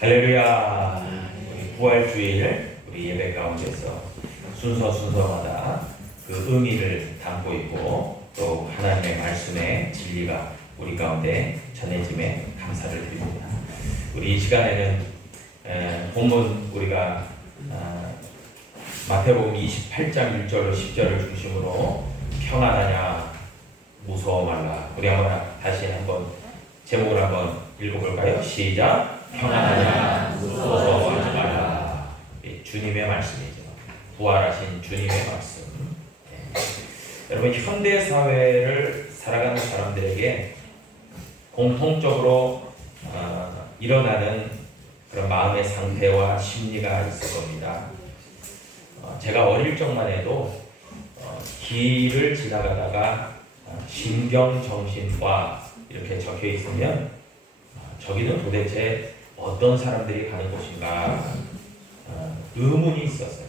할렐루야. 우리 부활주일 우리 예배 가운데서 순서마다 그 의미를 담고 있고 또 하나님의 말씀의 진리가 우리 가운데 전해짐에 감사를 드립니다. 우리 이 시간에는 본문 우리가 마태복음 28장 1절로 10절을 중심으로 평안하냐 무서워 말라. 우리 다시 한번 제목을 한번 읽어볼까요? 시작. 평안하냐 무서워하지 말라. 주님의 말씀이죠. 부활하신 주님의 말씀. 여러분, 현대 사회를 살아가는 사람들에게 공통적으로 일어나는 그런 마음의 상태와 심리가 있을 겁니다. 제가 어릴 적만 해도 길을 지나가다가 신경정신과 이렇게 적혀 있으면 저기는 도대체 어떤 사람들이 가는 곳인가 의문이 있었어요.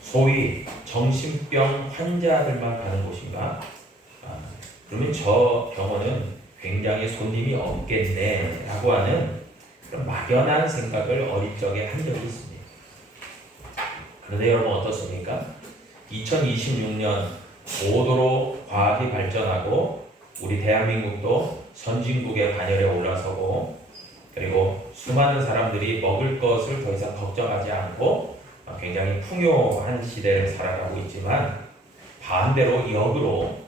소위 정신병 환자들만 가는 곳인가? 그러면 저 병원은 굉장히 손님이 없겠네 라고 하는 그런 막연한 생각을 어릴 적에 한 적이 있습니다. 그런데 여러분 어떻습니까? 2026년 고도로 과학이 발전하고 우리 대한민국도 선진국의 반열에 올라서고 그리고 수많은 사람들이 먹을 것을 더 이상 걱정하지 않고 굉장히 풍요한 시대를 살아가고 있지만 반대로 역으로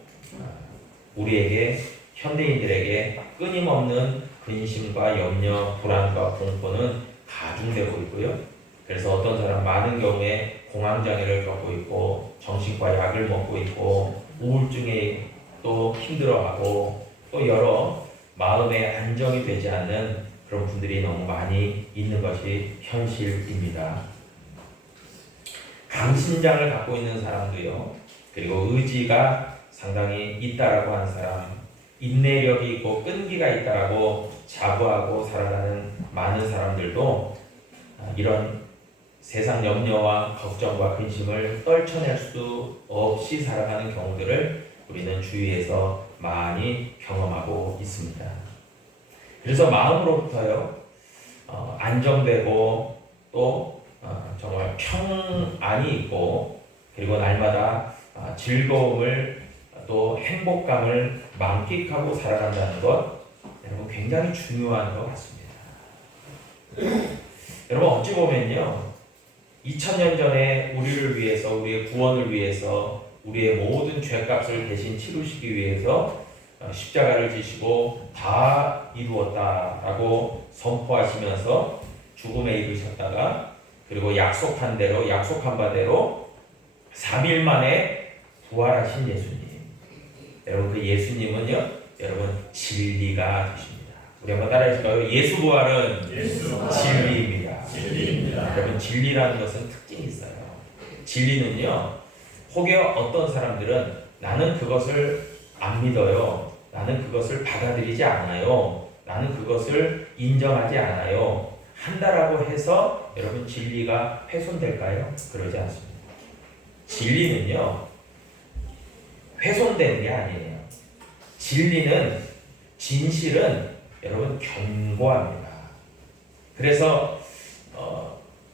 우리에게 현대인들에게 끊임없는 근심과 염려, 불안과 공포는 가중되고 있고요. 그래서 어떤 사람 많은 경우에 공황장애를 겪고 있고 정신과 약을 먹고 있고 우울증에 또 힘들어하고 또 여러 마음의 안정이 되지 않는 그런 분들이 너무 많이 있는 것이 현실입니다. 강심장을 갖고 있는 사람도요. 그리고 의지가 상당히 있다라고 하는 사람, 인내력이 있고 끈기가 있다라고 자부하고 살아가는 많은 사람들도 이런 세상 염려와 걱정과 근심을 떨쳐낼 수 없이 살아가는 경우들을 우리는 주위에서 많이 경험하고 있습니다. 그래서 마음으로부터요 안정되고 또 정말 평안이 있고 그리고 날마다 즐거움을 또 행복감을 만끽하고 살아간다는 것 여러분 굉장히 중요한 것 같습니다. 여러분 어찌 보면요 2000년 전에 우리를 위해서 우리의 구원을 위해서 우리의 모든 죄값을 대신 치르시기 위해서 십자가를 지시고 다 이루었다라고 선포하시면서 죽음에 이르셨다가 그리고 약속한 바대로 3일 만에 부활하신 예수님. 여러분 그 예수님은요 여러분 진리가 되십니다. 우리 한번 따라해볼까요? 예수 부활은 진리입니다. 여러분 진리라는 것은 특징이 있어요. 진리는요 혹여 어떤 사람들은 나는 그것을 안 믿어요. 나는 그것을 받아들이지 않아요. 나는 그것을 인정하지 않아요. 한다라고 해서 여러분 진리가 훼손될까요? 그러지 않습니다. 진리는요 훼손되는 게 아니에요. 진리는 진실은 여러분 견고합니다. 그래서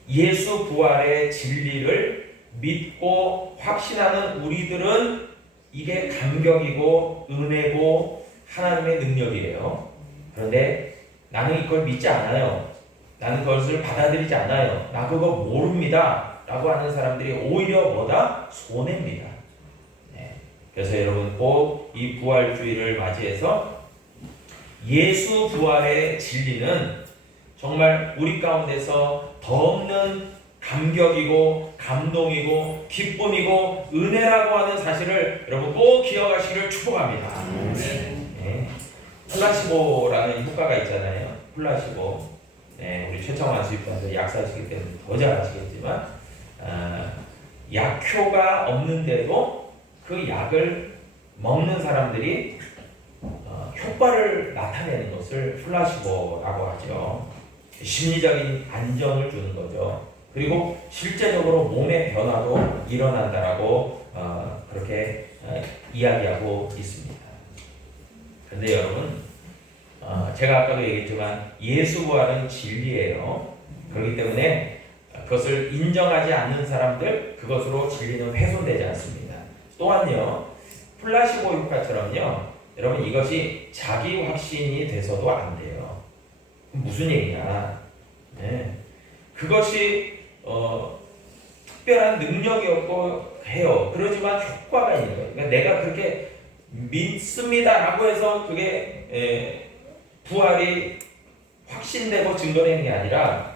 예수 부활의 진리를 믿고 확신하는 우리들은 이게 감격이고 은혜고 하나님의 능력이에요. 그런데 나는 이걸 믿지 않아요. 나는 그것을 받아들이지 않아요. 나 그거 모릅니다. 라고 하는 사람들이 오히려 뭐다? 손해입니다. 네. 그래서 여러분 꼭 이 부활주의를 맞이해서 예수 부활의 진리는 정말 우리 가운데서 더 없는 감격이고 감동이고 기쁨이고 은혜라고 하는 사실을 여러분 꼭 기억하시기를 축복합니다. 네. 플라시보라는 효과가 있잖아요. 플라시보. 네, 우리 최창환 수입관도 약사시기 때문에 더 잘 아시겠지만 약효가 없는데도 그 약을 먹는 사람들이 효과를 나타내는 것을 플라시보라고 하죠. 심리적인 안정을 주는 거죠. 그리고 실제적으로 몸의 변화도 일어난다라고 그렇게 이야기하고 있습니다. 그런데 여러분 제가 아까도 얘기했지만 예수 부활은 진리예요. 그렇기 때문에 그것을 인정하지 않는 사람들, 그것으로 진리는 훼손되지 않습니다. 또한요, 플라시보 효과처럼요, 여러분 이것이 자기 확신이 돼서도 안 돼요. 무슨 얘기냐? 네. 그것이 특별한 능력이었고 해요. 그러지만 효과가 있는 거예요. 그러니까 내가 그렇게 믿습니다라고 해서 그게 부활이 확신되고 증거되는 게 아니라,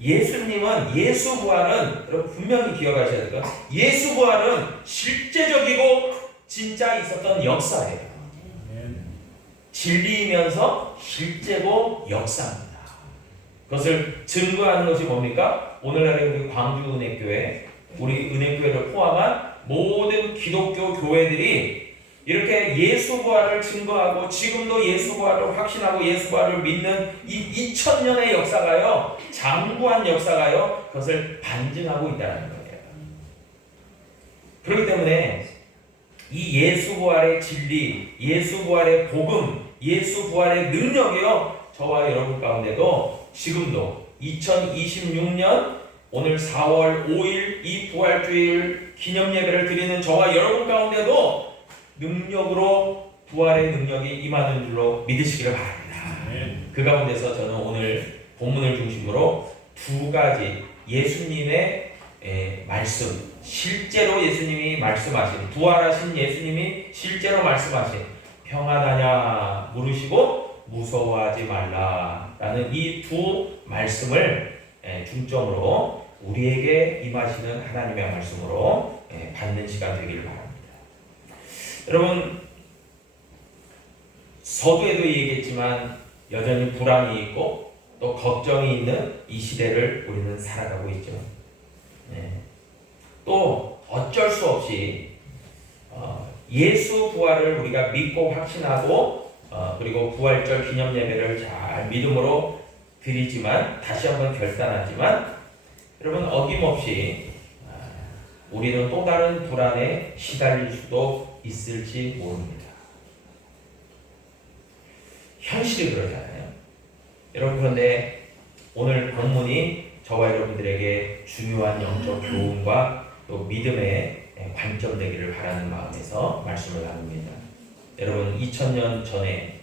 예수님은 예수 부활은 여러분 분명히 기억하셔야 될까요? 예수 부활은 실제적이고 진짜 있었던 역사예요. 진리이면서 실제고 역사입니다. 그것을 증거하는 것이 뭡니까? 오늘날의 우리 광주은혜교회, 우리 은혜교회를 포함한 모든 기독교 교회들이 이렇게 예수 부활을 증거하고 지금도 예수 부활을 확신하고 예수 부활을 믿는 이 2000년의 역사가요, 장구한 역사가요, 그것을 반증하고 있다는 거예요. 그렇기 때문에 이 예수 부활의 진리, 예수 부활의 복음, 예수 부활의 능력이요, 저와 여러분 가운데도 지금도 2026년 오늘 4월 5일 이 부활주일 기념 예배를 드리는 저와 여러분 가운데도 능력으로 부활의 능력이 임하는 줄로 믿으시기를 바랍니다. 그 가운데서 저는 오늘 본문을 중심으로 두 가지 예수님의 말씀, 실제로 예수님이 말씀하신, 부활하신 예수님이 실제로 말씀하신 평안하냐 물으시고 무서워하지 말라라는 이 두 말씀을 중점으로 우리에게 임하시는 하나님의 말씀으로 받는 시간 되기를 바랍니다. 여러분, 서두에도 얘기했지만 여전히 불안이 있고 또 걱정이 있는 이 시대를 우리는 살아가고 있죠. 또 어쩔 수 없이 예수 부활을 우리가 믿고 확신하고 그리고 부활절 기념 예배를 잘 믿음으로 드리지만, 다시 한번 결단하지만, 여러분 어김없이 우리는 또 다른 불안에 시달릴 수도 있을지 모릅니다. 현실이 그러잖아요. 여러분, 그런데 오늘 본문이 저와 여러분들에게 중요한 영적 교훈과 또 믿음의 관점 되기를 바라는 마음에서 말씀을 나눕니다. 여러분, 2000년 전에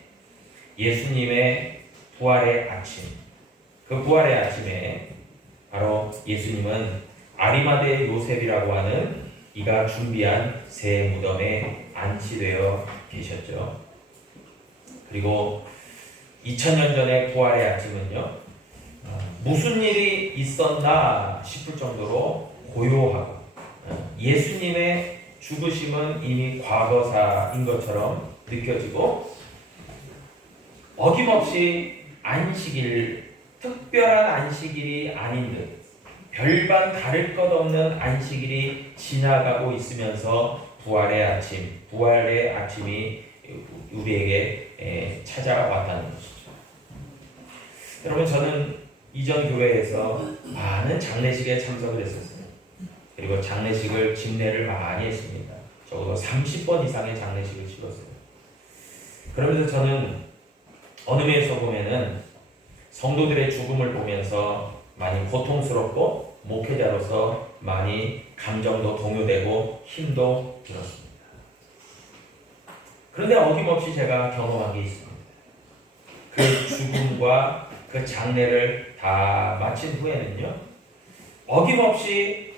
예수님의 부활의 아침, 그 부활의 아침에 바로 예수님은 아리마대 요셉이라고 하는 이가 준비한 새 무덤에 안치되어 계셨죠. 그리고 2000년 전에 부활의 아침은요, 무슨 일이 있었나 싶을 정도로 고요하고, 예수님의 죽으심은 이미 과거사인 것처럼 느껴지고, 어김없이 안식일, 특별한 안식일이 아닌 듯, 별반 다를 것 없는 안식일이 지나가고 있으면서 부활의 아침이 우리에게 찾아왔다는 것이죠. 여러분, 저는 이전 교회에서 많은 장례식에 참석을 했었어요. 그리고 장례식을 집례를 많이 했습니다. 적어도 30번 이상의 장례식을 치렀어요. 그러면서 저는 어느 면에서 보면은 성도들의 죽음을 보면서 많이 고통스럽고 목회자로서 많이 감정도 동요되고 힘도 들었습니다. 그런데 어김없이 제가 경험한 게 있습니다. 그 죽음과 그 장례를 다 마친 후에는요, 어김없이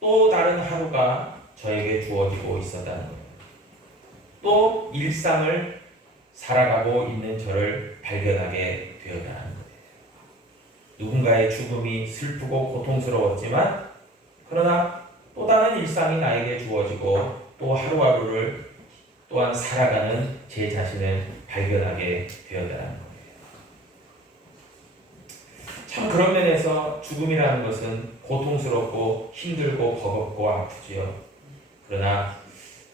또 다른 하루가 저에게 주어지고 있었다는 거예요. 또 일상을 살아가고 있는 저를 발견하게 되었다는 거예요. 누군가의 죽음이 슬프고 고통스러웠지만, 그러나 또 다른 일상이 나에게 주어지고 또 하루하루를 또한 살아가는 제 자신을 발견하게 되었다는 거예요. 참, 그런 면에서 죽음이라는 것은 고통스럽고 힘들고 버겁고 아프지요. 그러나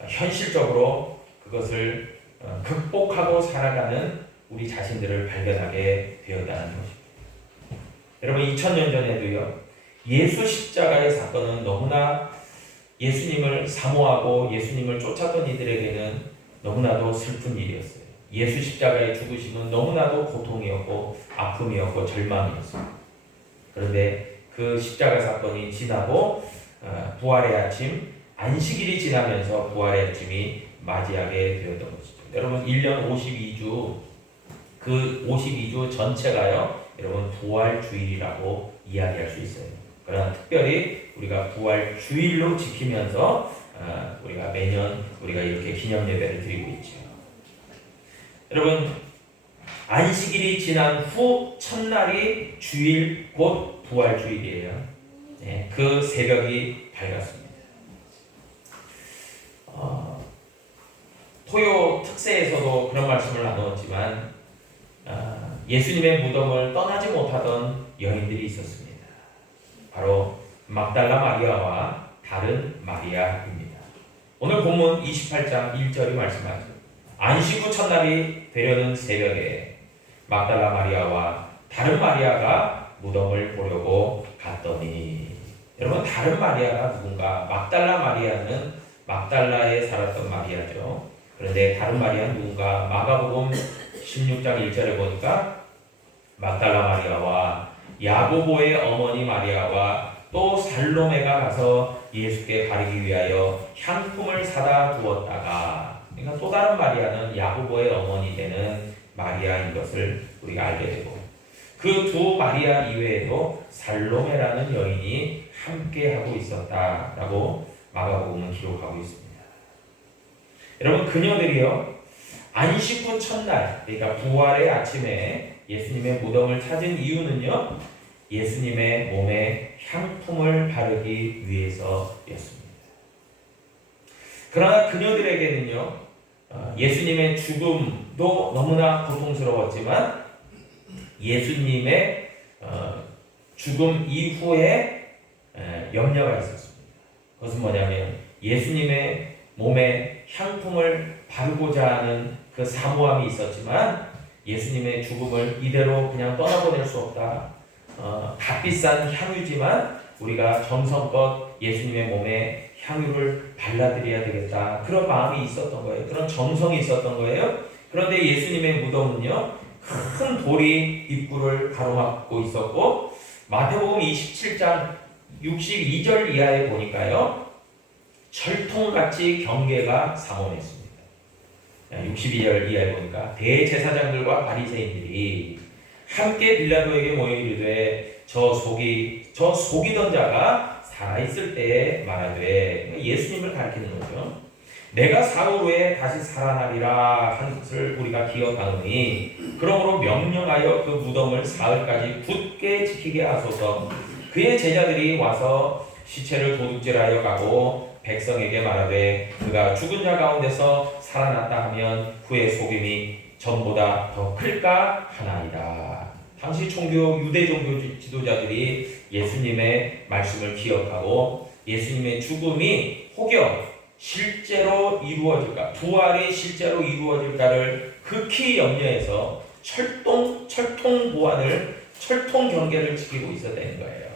현실적으로 그것을 극복하고 살아가는 우리 자신들을 발견하게 되었다는 것입니다. 여러분, 2000년 전에도요, 예수 십자가의 사건은 너무나 예수님을 사모하고 예수님을 쫓았던 이들에게는 너무나도 슬픈 일이었어요. 예수 십자가의 죽으심은 너무나도 고통이었고 아픔이었고 절망이었습니다. 그런데 그 십자가 사건이 지나고 부활의 아침, 안식일이 지나면서 부활의 아침이 맞이하게 되었던 것이죠. 여러분 1년 52주, 그 52주 전체가요, 여러분 부활주일이라고 이야기할 수 있어요. 그러나 특별히 우리가 부활주일로 지키면서 우리가 매년 우리가 이렇게 기념 예배를 드리고 있죠. 여러분 안식일이 지난 후 첫날이 주일 곧 부활주일이에요. 네, 그 새벽이 밝았습니다. 토요 특세에서도 그런 말씀을 나누었지만 예수님의 무덤을 떠나지 못하던 여인들이 있었습니다. 바로 막달라 마리아와 다른 마리아입니다. 오늘 본문 28장 1절이 말씀하죠. 안식 후 첫날이 되려는 새벽에 막달라 마리아와 다른 마리아가 무덤을 보려고 갔더니, 여러분 다른 마리아가 누군가? 막달라 마리아는 막달라에 살았던 마리아죠. 그런데 다른 마리아는 누군가? 마가복음 16장 1절에 보니까 막달라 마리아와 야고보의 어머니 마리아와 또 살로메가 가서 예수께 가리기 위하여 향품을 사다 두었다가, 그러니까 또 다른 마리아는 야고보의 어머니 되는 마리아인 것을 우리가 알게 되고, 그 두 마리아 이외에도 살로메라는 여인이 함께 하고 있었다라고 마가복음은 기록하고 있습니다. 여러분 그녀들이요, 안식 후 첫날, 그러니까 부활의 아침에 예수님의 무덤을 찾은 이유는요, 예수님의 몸에 향품을 바르기 위해서였습니다. 그러나 그녀들에게는요, 예수님의 죽음도 너무나 고통스러웠지만 예수님의 죽음 이후에 염려가 있었습니다. 그것은 뭐냐면 예수님의 몸에 향품을 바르고자 하는 그 사모함이 있었지만 예수님의 죽음을 이대로 그냥 떠나보낼 수 없다. 값비싼 향유지만 우리가 정성껏 예수님의 몸에 향유를 발라드려야 되겠다. 그런 마음이 있었던 거예요. 그런 정성이 있었던 거예요. 그런데 예수님의 무덤은요, 큰 돌이 입구를 가로막고 있었고, 마태복음 27장 62절 이하에 보니까요, 철통같이 경계가 삼엄했습니다. 62절 이하에 보니까 대제사장들과 바리새인들이 함께 빌라도에게 모여 이르되 저 속이던 자가 살아있을 때에 말하되, 예수님을 가리키는 거죠. 내가 사흘 후에 다시 살아나리라 한 것을 우리가 기억하노니 그러므로 명령하여 그 무덤을 사흘까지 굳게 지키게 하소서. 그의 제자들이 와서 시체를 도둑질하여 가고 백성에게 말하되 그가 죽은 자 가운데서 살아났다 하면 그의 속임이 전보다 더 클까 하나이다. 당시 종교 유대 종교 지도자들이 예수님의 말씀을 기억하고 예수님의 죽음이 혹여 실제로 이루어질까, 부활이 실제로 이루어질까를 극히 염려해서 철통 보안을, 철통 경계를 지키고 있었다는 거예요.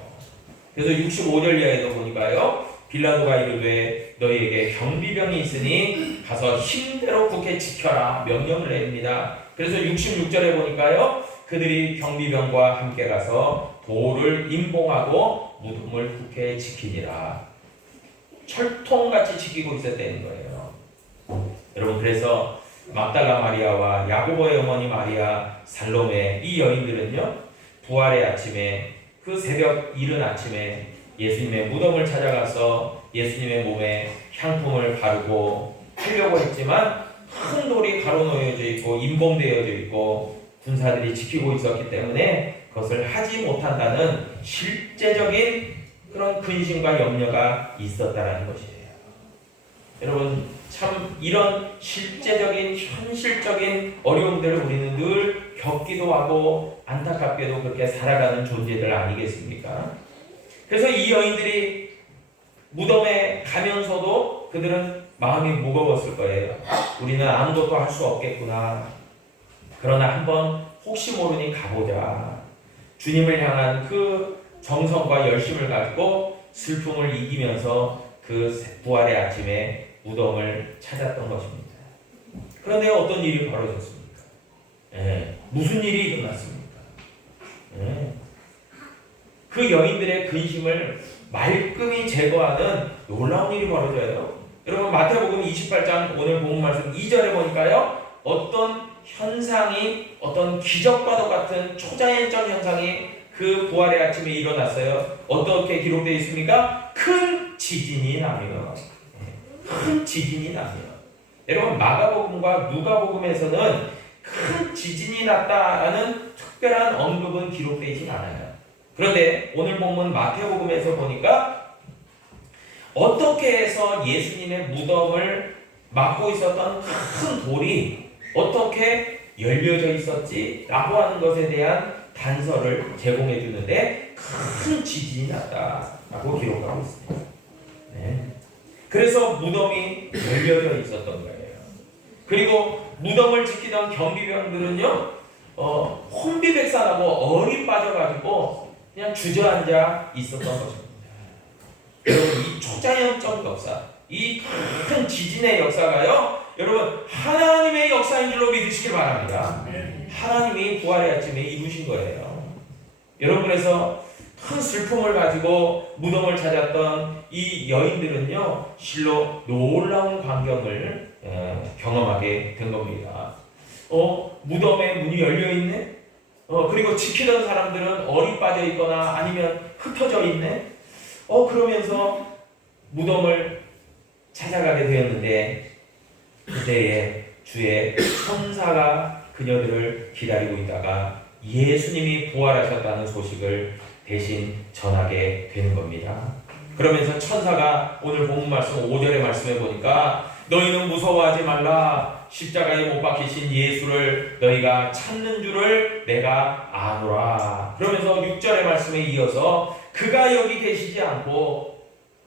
그래서 65절 이하에도 보니까요, 빌라도가 이르되 너희에게 경비병이 있으니 가서 힘대로 굳게 지켜라 명령을 내립니다. 그래서 66절에 보니까요, 그들이 경비병과 함께 가서 돌을 임봉하고 무덤을 굳게 지키니라. 철통같이 지키고 있었다는 거예요. 여러분 그래서 막달라 마리아와 야고보의 어머니 마리아, 살로메 이 여인들은요, 부활의 아침에, 그 새벽 이른 아침에 예수님의 무덤을 찾아가서 예수님의 몸에 향품을 바르고 하려고 했지만 큰 돌이 가로놓여져 있고 임봉되어져 있고 군사들이 지키고 있었기 때문에 그것을 하지 못한다는 실제적인 그런 근심과 염려가 있었다라는 것이에요. 여러분 참 이런 실제적인 현실적인 어려움들을 우리는 늘 겪기도 하고 안타깝게도 그렇게 살아가는 존재들 아니겠습니까? 그래서 이 여인들이 무덤에 가면서도 그들은 마음이 무거웠을 거예요. 우리는 아무것도 할 수 없겠구나. 그러나 한번 혹시 모르니 가보자. 주님을 향한 그 정성과 열심을 가지고 슬픔을 이기면서 그 부활의 아침에 무덤을 찾았던 것입니다. 그런데 어떤 일이 벌어졌습니까? 무슨 일이 일어났습니까? 그 여인들의 근심을 말끔히 제거하는 놀라운 일이 벌어져요. 여러분 마태복음 28장 오늘 본문 말씀 2절에 보니까요. 어떤 현상이 어떤 기적과도 같은 초자연적 현상이 그 부활의 아침에 일어났어요. 어떻게 기록되어 있습니까? 큰 지진이 나며. 큰 지진이 나며. 여러분 마가복음과 누가복음에서는 큰 지진이 났다라는 특별한 언급은 기록되지 않아요. 그런데 오늘 본문 마태복음에서 보니까 어떻게 해서 예수님의 무덤을 막고 있었던 큰 돌이 어떻게 열려져 있었지? 라고 하는 것에 대한 단서를 제공해 주는데 큰 지진이 났다라고 기록하고 있습니다. 그래서 무덤이 열려져 있었던 거예요. 그리고 무덤을 지키던 경비병들은요, 혼비백산하고 얼이 빠져가지고 그냥 주저앉아 있었던 것입니다. 여러분 이 초자연적 역사, 이 큰 지진의 역사가요, 여러분 하나님의 역사인 줄로 믿으시길 바랍니다. 하나님이 부활의 아침에 이루신 거예요. 여러분 그래서 큰 슬픔을 가지고 무덤을 찾았던 이 여인들은요, 실로 놀라운 광경을 경험하게 된 겁니다. 무덤에 문이 열려 있네. 그리고 지키던 사람들은 얼이 빠져 있거나 아니면 흩어져 있네. 그러면서 무덤을 찾아가게 되었는데 그때에 주의 천사가 그녀들을 기다리고 있다가 예수님이 부활하셨다는 소식을 대신 전하게 되는 겁니다. 그러면서 천사가 오늘 본문 말씀 5절의 말씀에 보니까 너희는 무서워하지 말라. 십자가에 못 박히신 예수를 너희가 찾는 줄을 내가 아노라. 그러면서 6절의 말씀에 이어서 그가 여기 계시지 않고,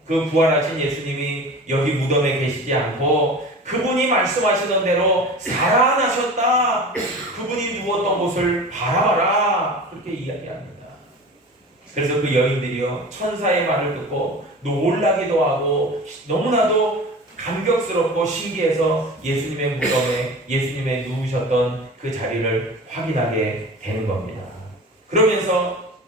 그 부활하신 예수님이 여기 무덤에 계시지 않고 그분이 말씀하시던 대로 살아나셨다. 그분이 누웠던 곳을 바라봐라. 그렇게 이야기합니다. 그래서 그 여인들이요, 천사의 말을 듣고 놀라기도 하고 너무나도 감격스럽고 신기해서 예수님의 무덤에 예수님의 누우셨던 그 자리를 확인하게 되는 겁니다. 그러면서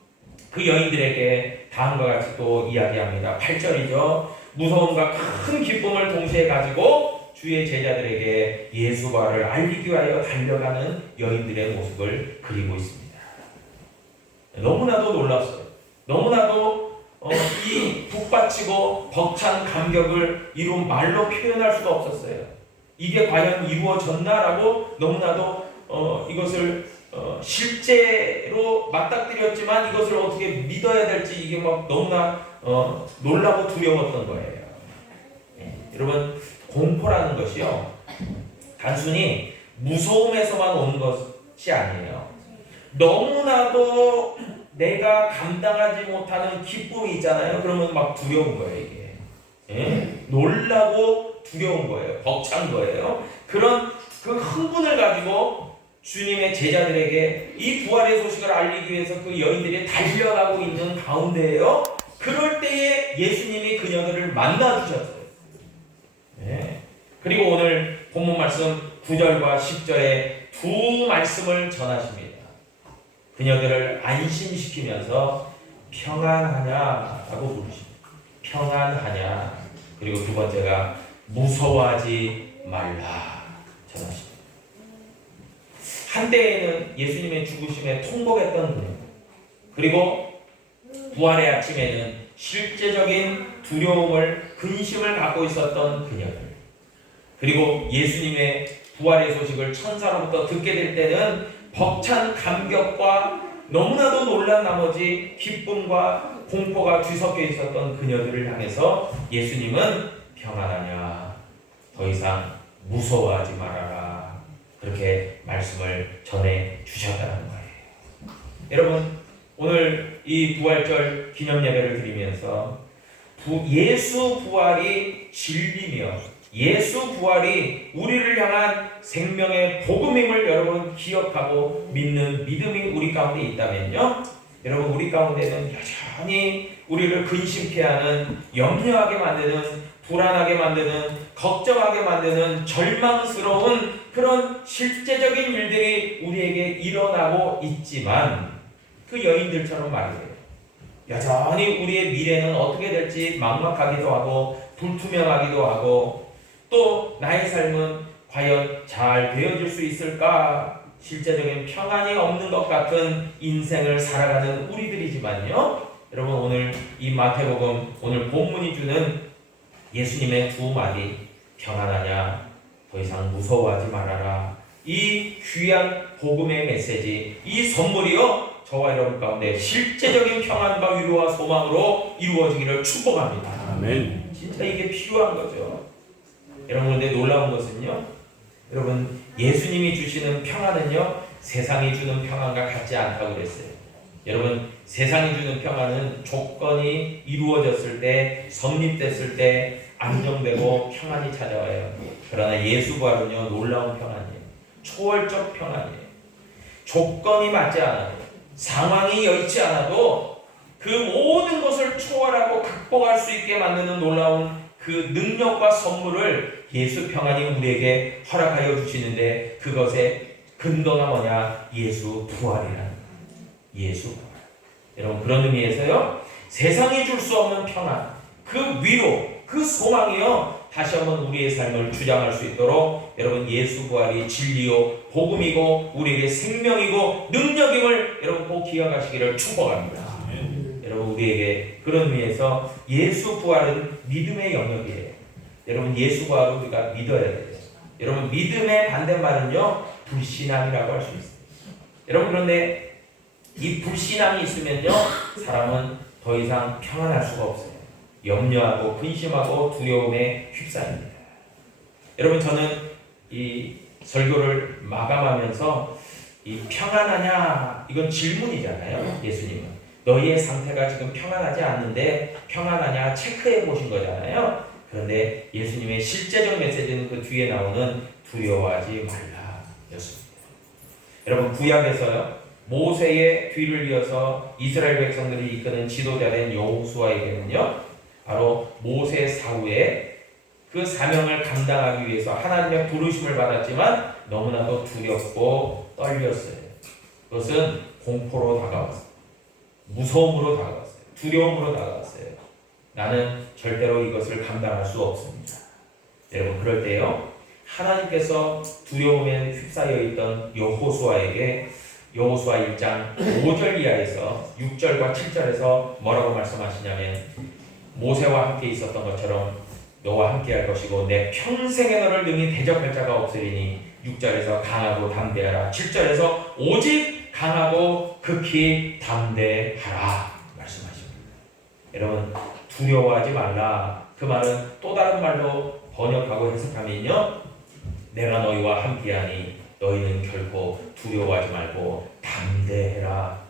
그 여인들에게 다음과 같이 또 이야기합니다. 8절이죠. 무서움과 큰 기쁨을 동시에 가지고 주의 제자들에게 예수 부활을 알리기 위하여 달려가는 여인들의 모습을 그리고 있습니다. 너무나도 놀랐어요. 너무나도 이 북받치고 벅찬 감격을 이루 말로 표현할 수가 없었어요. 이게 과연 이루어졌나라고 너무나도 이것을 실제로 맞닥뜨렸지만 이것을 어떻게 믿어야 될지 이게 막 너무나 놀라고 두려웠던 거예요. 여러분 공포라는 것이요, 단순히 무서움에서만 오는 것이 아니에요. 너무나도 내가 감당하지 못하는 기쁨이 있잖아요. 그러면 막 두려운 거예요, 이게. 놀라고 두려운 거예요. 벅찬 거예요. 그런 그 흥분을 가지고 주님의 제자들에게 이 부활의 소식을 알리기 위해서 그 여인들이 달려가고 있는 가운데에요, 그럴 때에 예수님이 그녀들을 만나주셨어요. 그리고 오늘 본문 말씀 9절과 10절에 두 말씀을 전하십니다. 그녀들을 안심시키면서 평안하냐라고 부르십니다. 평안하냐. 그리고 두 번째가 무서워하지 말라 전하십니다. 한때에는 예수님의 죽으심에 통곡했던 그녀, 그리고 부활의 아침에는 실제적인 두려움을, 근심을 갖고 있었던 그녀들, 그리고 예수님의 부활의 소식을 천사로부터 듣게 될 때는 벅찬 감격과 너무나도 놀란 나머지 기쁨과 공포가 뒤섞여 있었던 그녀들을 향해서 예수님은 평안하냐, 더 이상 무서워하지 말아라, 그렇게 말씀을 전해 주셨다는 거예요. 여러분 오늘 이 부활절 기념 예배를 드리면서 예수 부활이 진리며 예수 부활이 우리를 향한 생명의 복음임을 여러분 기억하고 믿는 믿음이 우리 가운데 있다면요, 여러분 우리 가운데는 여전히 우리를 근심케 하는, 염려하게 만드는 불안하게 만드는, 걱정하게 만드는 절망스러운 그런 실제적인 일들이 우리에게 일어나고 있지만 그 여인들처럼 말이에요. 여전히 우리의 미래는 어떻게 될지 막막하기도 하고 불투명하기도 하고 또 나의 삶은 과연 잘 되어질 수 있을까? 실제적인 평안이 없는 것 같은 인생을 살아가는 우리들이지만요. 여러분 오늘 이 마태복음 오늘 본문이 주는 예수님의 두 마디 평안하냐 더 이상 무서워하지 말아라. 이 귀한 복음의 메시지 이 선물이요. 저와 여러분 가운데 실제적인 평안과 위로와 소망으로 이루어지기를 축복합니다. 아멘. 진짜 이게 필요한 거죠. 여러분 근데 놀라운 것은요. 여러분 예수님이 주시는 평안은요. 세상이 주는 평안과 같지 않다고 그랬어요. 여러분 세상이 주는 평안은 조건이 이루어졌을 때 성립됐을 때 안정되고 평안이 찾아와요. 그러나 예수 부활은요. 놀라운 평안이에요. 초월적 평안이에요. 조건이 맞지 않아도 상황이 여의치 않아도 그 모든 것을 초월하고 극복할 수 있게 만드는 놀라운 그 능력과 선물을 예수 평안이 우리에게 허락하여 주시는데 그것의 근거가 뭐냐? 예수 부활이라는 거예요. 예수 부활. 여러분 그런 의미에서요. 세상이 줄 수 없는 평안, 그 위로, 그 소망이요. 다시 한번 우리의 삶을 주장할 수 있도록 여러분 예수 부활이 진리요 복음이고 우리에게 생명이고 능력임을 여러분 꼭 기억하시기를 축복합니다. 여러분 우리에게 그런 의미에서 예수 부활은 믿음의 영역이에요. 여러분 예수 부활을 우리가 믿어야 돼요. 여러분 믿음의 반대말은요 불신앙이라고 할 수 있어요. 여러분 그런데 이 불신앙이 있으면요 사람은 더 이상 평안할 수가 없어요. 염려하고 근심하고 두려움에 휩싸입니다. 여러분 저는 이 설교를 마감하면서 이 평안하냐 이건 질문이잖아요. 예수님은 너희의 상태가 지금 평안하지 않는데 평안하냐 체크해 보신 거잖아요. 그런데 예수님의 실제적 메시지는 그 뒤에 나오는 두려워하지 말라 였습니다. 여러분 구약에서요 모세의 뒤를 이어서 이스라엘 백성들이 이끄는 지도자된 여호수아에게는요 바로 모세 사후에 그 사명을 감당하기 위해서 하나님의 부르심을 받았지만 너무나도 두렵고 떨렸어요. 그것은 공포로 다가왔어요. 무서움으로 다가왔어요. 두려움으로 다가왔어요. 나는 절대로 이것을 감당할 수 없습니다. 여러분 그럴 때요 하나님께서 두려움에 휩싸여 있던 여호수아에게 여호수아 1장 5절 이하에서 6절과 7절에서 뭐라고 말씀하시냐면 모세와 함께 있었던 것처럼 너와 함께 할 것이고 내 평생에 너를 능히 대적할 자가 없으리니 6절에서 강하고 담대하라 7절에서 오직 강하고 극히 담대하라 말씀하십니다. 여러분 두려워하지 말라 그 말은 또 다른 말로 번역하고 해석하면요 내가 너희와 함께하니 너희는 결코 두려워하지 말고 담대해라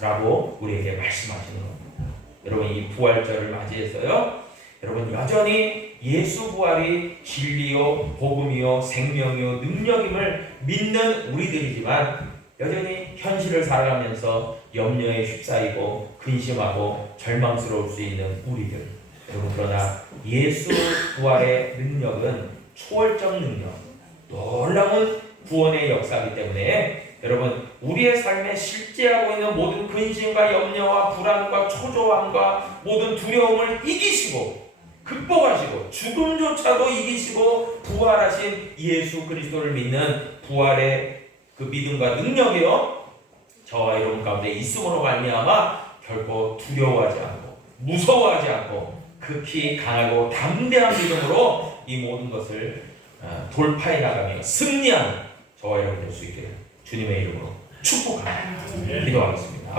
라고 우리에게 말씀하시는 겁니다. 여러분 이 부활절을 맞이해서요 여러분 여전히 예수 부활이 진리요 복음이요 생명이요 능력임을 믿는 우리들이지만 여전히 현실을 살아가면서 염려에 휩싸이고 근심하고 절망스러울 수 있는 우리들. 여러분 그러나 예수 부활의 능력은 초월적 능력, 놀라운 구원의 역사이기 때문에 여러분 우리의 삶에 실제하고 있는 모든 근심과 염려와 불안과 초조함과 모든 두려움을 이기시고 극복하시고 죽음조차도 이기시고 부활하신 예수 그리스도를 믿는 부활의 그 믿음과 능력이요 저와 여러분 가운데 있음으로 말미암아 결코 두려워하지 않고 무서워하지 않고 극히 강하고 담대한 믿음으로 이 모든 것을 돌파해 나가며 승리하는 저와 여러분 될 수 있게 주님의 이름으로 축복합니다. 기도하겠습니다.